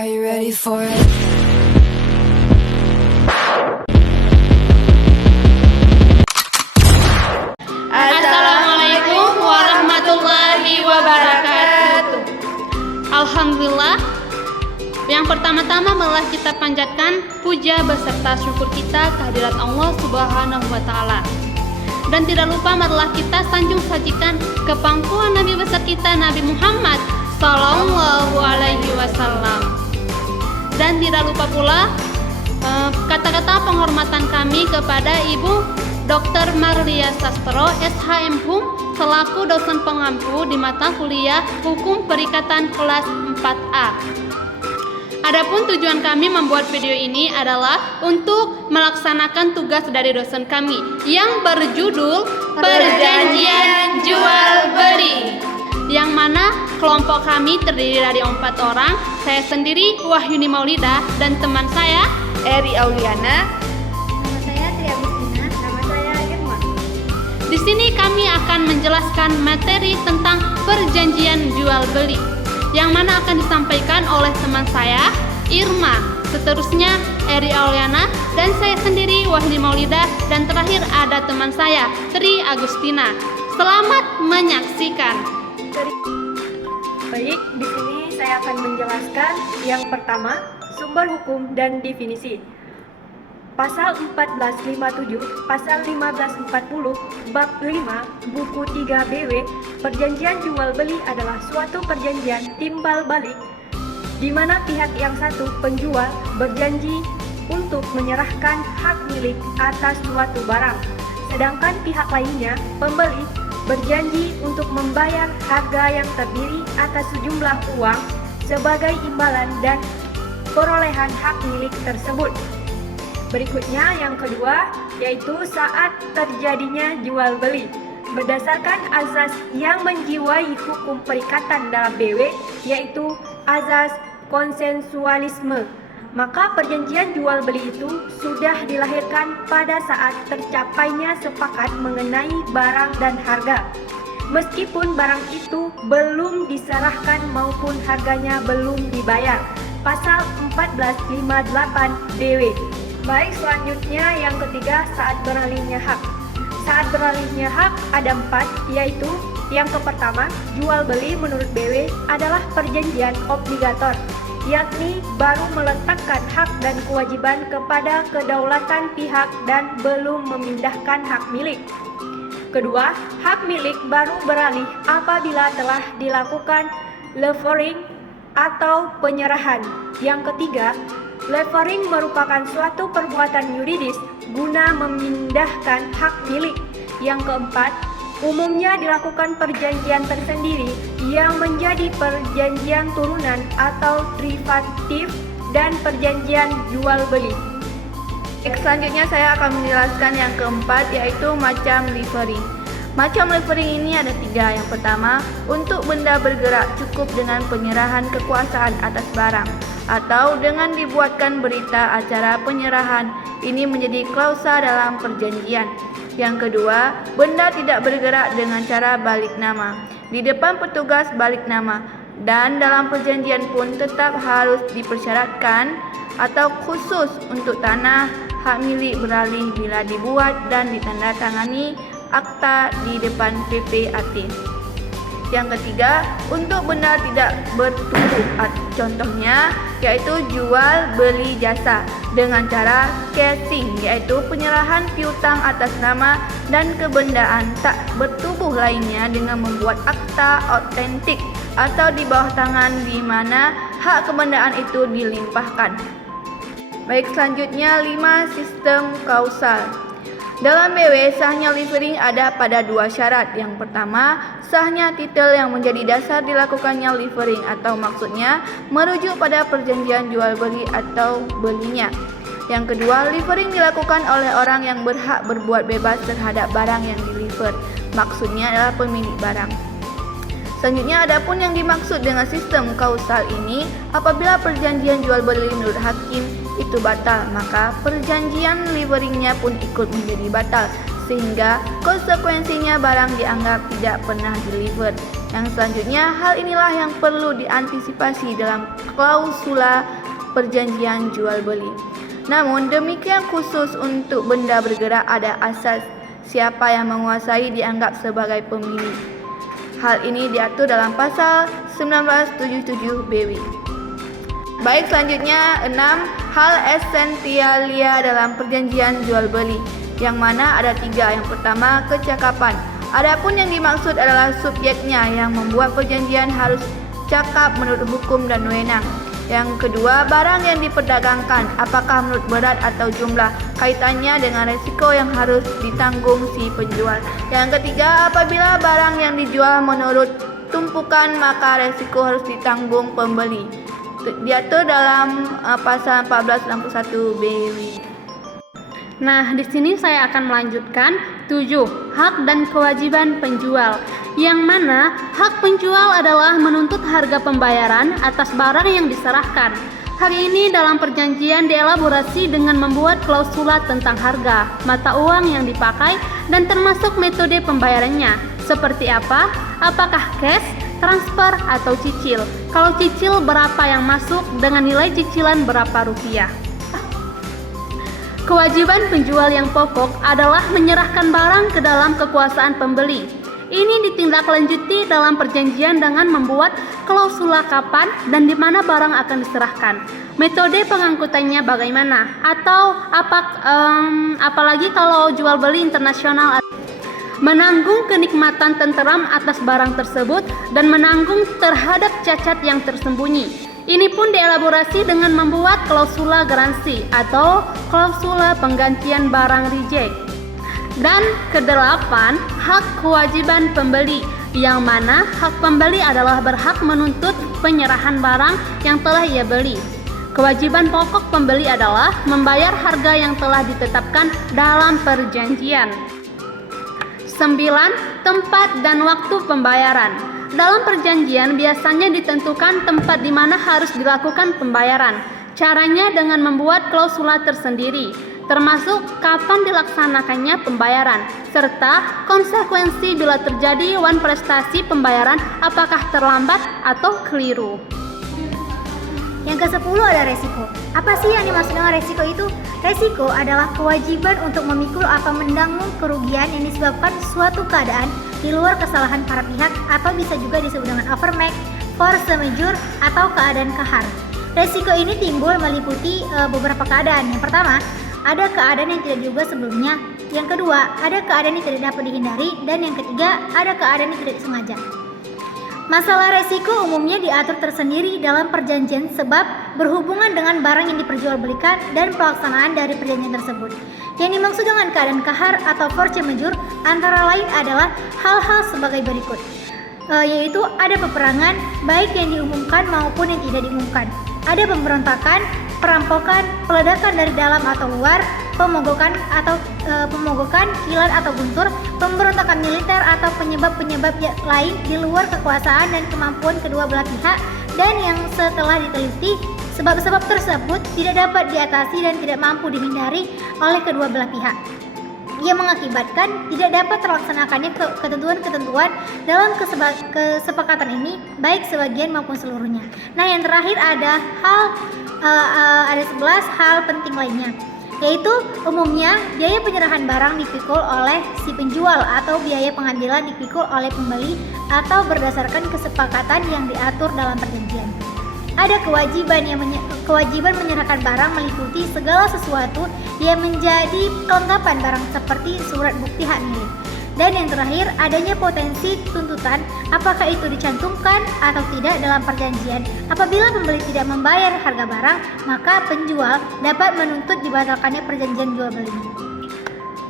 Are you ready for it? Assalamualaikum warahmatullahi wabarakatuh. Alhamdulillah. Yang pertama-tama malah kita panjatkan puja beserta syukur kita kehadirat Allah Subhanahu wa taala. Dan tidak lupa marilah kita sanjung sajikan kepangkuan Nabi besar kita Nabi Muhammad sallallahu alaihi wasallam. Dan tidak lupa pula kata-kata penghormatan kami kepada Ibu Dr. Marlia Sastro, SHM HUM, selaku dosen pengampu di mata kuliah Hukum Perikatan kelas 4A. Adapun tujuan kami membuat video ini adalah untuk melaksanakan tugas dari dosen kami yang berjudul Perjanjian Jual Beli, yang mana kelompok kami terdiri dari 4 orang. Saya sendiri Wahyuni Maulida dan teman saya Eri Auliana. Nama saya Tri Agustina. Nama saya Irma. Di sini kami akan menjelaskan materi tentang perjanjian jual beli, yang mana akan disampaikan oleh teman saya Irma, seterusnya Eri Auliana, dan saya sendiri Wahyuni Maulida, dan terakhir ada teman saya Tri Agustina. Selamat menyaksikan. Baik, di sini saya akan menjelaskan yang pertama, sumber hukum dan definisi. Pasal 1457, Pasal 1540, Bab 5, Buku 3 BW, perjanjian jual beli adalah suatu perjanjian timbal balik di mana pihak yang satu, penjual, berjanji untuk menyerahkan hak milik atas suatu barang, sedangkan pihak lainnya, pembeli, berjanji untuk membayar harga yang terdiri atas sejumlah uang sebagai imbalan dan perolehan hak milik tersebut. Berikutnya yang kedua, yaitu saat terjadinya jual beli. Berdasarkan azas yang menjiwai hukum perikatan dalam BW, yaitu azas konsensualisme, maka perjanjian jual beli itu sudah dilahirkan pada saat tercapainya sepakat mengenai barang dan harga, meskipun barang itu belum diserahkan maupun harganya belum dibayar. Pasal 1458 BW. Baik, selanjutnya yang ketiga, saat beralihnya hak. Saat beralihnya hak ada 4, yaitu yang pertama, jual beli menurut BW adalah perjanjian obligator, yakni baru meletakkan hak dan kewajiban kepada kedaulatan pihak dan belum memindahkan hak milik. Kedua, hak milik baru beralih apabila telah dilakukan levering atau penyerahan. Yang ketiga, levering merupakan suatu perbuatan yuridis guna memindahkan hak milik. Yang keempat, umumnya dilakukan perjanjian tersendiri yang menjadi perjanjian turunan atau derivatif dan perjanjian jual beli. Selanjutnya saya akan menjelaskan yang keempat, yaitu macam levering. Macam levering ini ada 3. Yang pertama, untuk benda bergerak cukup dengan penyerahan kekuasaan atas barang atau dengan dibuatkan berita acara penyerahan. Ini menjadi klausa dalam perjanjian. Yang kedua, benda tidak bergerak dengan cara balik nama di depan petugas balik nama, dan dalam perjanjian pun tetap harus dipersyaratkan atau khusus untuk tanah hak milik beralih bila dibuat dan ditandatangani akta di depan PPAT. Yang ketiga, untuk benda tidak bertumbuh, contohnya yaitu jual beli jasa dengan cara casing, yaitu penyerahan piutang atas nama dan kebendaan tak bertubuh lainnya dengan membuat akta autentik atau di bawah tangan di mana hak kebendaan itu dilimpahkan. Baik, selanjutnya 5 sistem kausal. Dalam BW, sahnya levering ada pada 2 syarat. Yang pertama, sahnya titel yang menjadi dasar dilakukannya levering, atau maksudnya merujuk pada perjanjian jual beli atau belinya. Yang kedua, levering dilakukan oleh orang yang berhak berbuat bebas terhadap barang yang diliver, maksudnya adalah pemilik barang. Selanjutnya, adapun yang dimaksud dengan sistem kausal ini, apabila perjanjian jual beli menurut hakim itu batal, maka perjanjian leveringnya pun ikut menjadi batal, sehingga konsekuensinya barang dianggap tidak pernah delivered. Yang selanjutnya, hal inilah yang perlu diantisipasi dalam klausula perjanjian jual beli. Namun demikian khusus untuk benda bergerak ada asas siapa yang menguasai dianggap sebagai pemilik. Hal ini diatur dalam pasal 1977 BW. Baik, selanjutnya 6. Hal esensialia dalam perjanjian jual beli, yang mana ada 3. Yang pertama, kecakapan. Adapun yang dimaksud adalah subjeknya yang membuat perjanjian harus cakap menurut hukum dan wewenang. Yang kedua, barang yang diperdagangkan, apakah menurut berat atau jumlah, kaitannya dengan resiko yang harus ditanggung si penjual. Yang ketiga, apabila barang yang dijual menurut tumpukan, maka resiko harus ditanggung pembeli. Diatur dalam pasal 1461 BW. Nah, di sini saya akan melanjutkan 7. Hak dan kewajiban penjual, yang mana hak penjual adalah menuntut harga pembayaran atas barang yang diserahkan. Hal ini dalam perjanjian dielaborasi dengan membuat klausula tentang harga, mata uang yang dipakai, dan termasuk metode pembayarannya. Seperti apa? Apakah cash, transfer, atau cicil? Kalau cicil, berapa yang masuk dengan nilai cicilan berapa rupiah? Kewajiban penjual yang pokok adalah menyerahkan barang ke dalam kekuasaan pembeli. Ini ditindaklanjuti dalam perjanjian dengan membuat klausula kapan dan di mana barang akan diserahkan. Metode pengangkutannya bagaimana? Atau apalagi kalau jual beli internasional, menanggung kenikmatan tenteram atas barang tersebut dan menanggung terhadap cacat yang tersembunyi. Ini pun dielaborasi dengan membuat klausula garansi atau klausula penggantian barang reject. Dan kedelapan, hak kewajiban pembeli, yang mana hak pembeli adalah berhak menuntut penyerahan barang yang telah ia beli. Kewajiban pokok pembeli adalah membayar harga yang telah ditetapkan dalam perjanjian. 9. Tempat dan waktu pembayaran. Dalam perjanjian biasanya ditentukan tempat di mana harus dilakukan pembayaran. Caranya dengan membuat klausula tersendiri, termasuk kapan dilaksanakannya pembayaran, serta konsekuensi bila terjadi wan prestasi pembayaran, apakah terlambat atau keliru. Yang ke-10 ada resiko. Apa sih yang dimaksud dengan resiko itu? Resiko adalah kewajiban untuk memikul atau menanggung kerugian yang disebabkan suatu keadaan di luar kesalahan para pihak, atau bisa juga disebut dengan overmax, force majeure, atau keadaan kahar. Resiko ini timbul meliputi beberapa keadaan. Yang pertama, ada keadaan yang tidak diduga sebelumnya. Yang kedua, ada keadaan yang tidak dapat dihindari. Dan yang ketiga, ada keadaan yang tidak disengaja. Masalah resiko umumnya diatur tersendiri dalam perjanjian sebab berhubungan dengan barang yang diperjualbelikan dan pelaksanaan dari perjanjian tersebut. Yang dimaksud dengan keadaan kahar atau force majeure antara lain adalah hal-hal sebagai berikut, yaitu ada peperangan baik yang diumumkan maupun yang tidak diumumkan, ada pemberontakan, perampokan, peledakan dari dalam atau luar, pemogokan, kilat atau guntur, pemberontakan militer atau penyebab-penyebab lain di luar kekuasaan dan kemampuan kedua belah pihak, dan yang setelah diteliti sebab-sebab tersebut tidak dapat diatasi dan tidak mampu dihindari oleh kedua belah pihak, yang mengakibatkan tidak dapat terlaksanakannya ketentuan-ketentuan dalam kesepakatan ini, baik sebagian maupun seluruhnya. Nah, yang terakhir ada 11 hal penting lainnya, yaitu umumnya biaya penyerahan barang dipikul oleh si penjual atau biaya pengambilan dipikul oleh pembeli atau berdasarkan kesepakatan yang diatur dalam perjanjian. Ada kewajiban menyerahkan barang meliputi segala sesuatu yang menjadi kelengkapan barang seperti surat bukti hak milik. Dan yang terakhir, adanya potensi tuntutan, apakah itu dicantumkan atau tidak dalam perjanjian. Apabila pembeli tidak membayar harga barang, maka penjual dapat menuntut dibatalkannya perjanjian jual beli.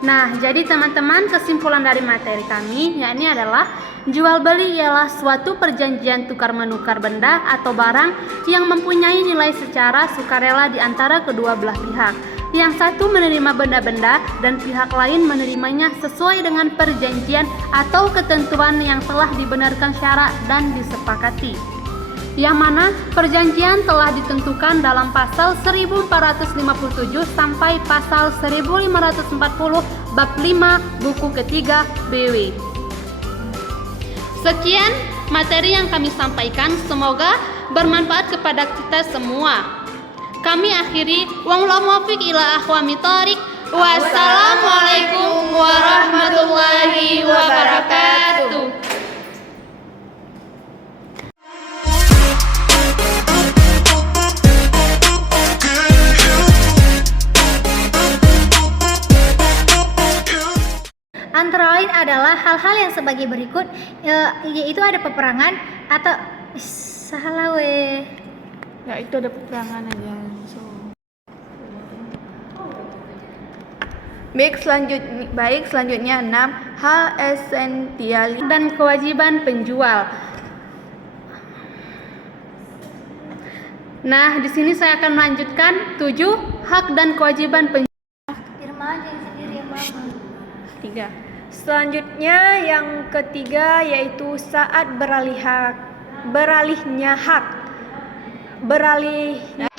Nah, jadi teman-teman, kesimpulan dari materi kami yakni adalah jual beli ialah suatu perjanjian tukar-menukar benda atau barang yang mempunyai nilai secara sukarela di antara kedua belah pihak. Yang satu menerima benda-benda dan pihak lain menerimanya sesuai dengan perjanjian atau ketentuan yang telah dibenarkan syarat dan disepakati. yang mana perjanjian telah ditentukan dalam pasal 1457 sampai pasal 1540 bab 5 buku ketiga BW. Sekian materi yang kami sampaikan, semoga bermanfaat kepada kita semua. Kami akhiri, wallahu muwaffiq ila aqwamit thoriq. Wassalamualaikum warahmatullahi wabarakatuh. Antara lain adalah hal-hal yang sebagai berikut, yaitu ada peperangan atau salah weh. Ya itu ada peperangan aja. Baik selanjutnya 6 hal esensial Dan kewajiban penjual. Nah, di sini saya akan melanjutkan 7 hak dan kewajiban penjual. Irma aja sendiri ya, Mama. 3. Selanjutnya yang ketiga yaitu saat beralihnya hak. Beralihnya